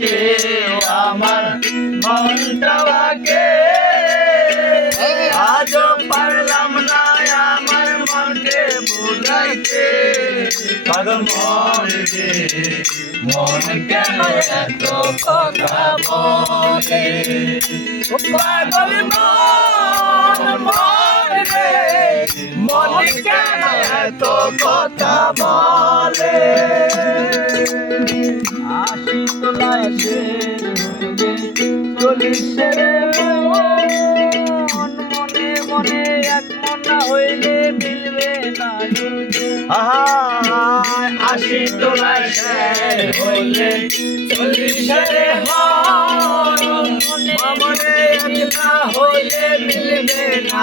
কে আমার মনটা বাকে। আজ পারলাম না আমার মনকে ভুলাইতে কারণ মনে মন কেন এত কথা বলে? পাগল মন মন কেন এত কথা বলে? আশি তোলায় সে চলিছে মনে এক না আহা আশি তোলায় শের হইলে হয় মনে একটা হইলে মিলবে না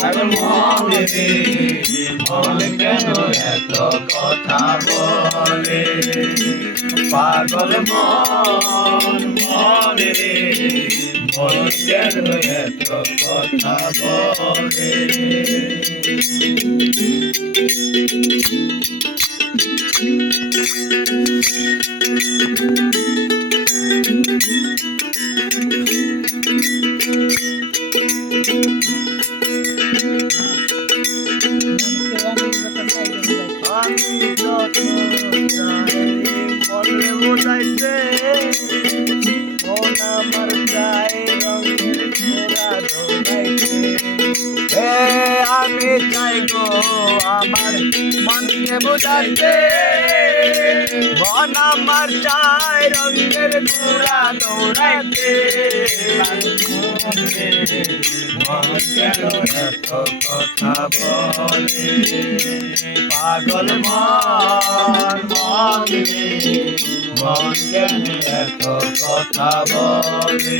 পাগল মন রে কেন এত কথা বলে? পাগল মন মন রে কেন এত কথা বলে? আমি মনে বোঝাইতে মন রঙের ঘোরা দৌড়াইতে এ আমি চাই গো আমার মনকে বোঝাইতে মন আমার চাই রঙের ঘোরা দৌড়াইতে মন কথা বলে পাগল মন মন রে মন কেন এত কথা বলে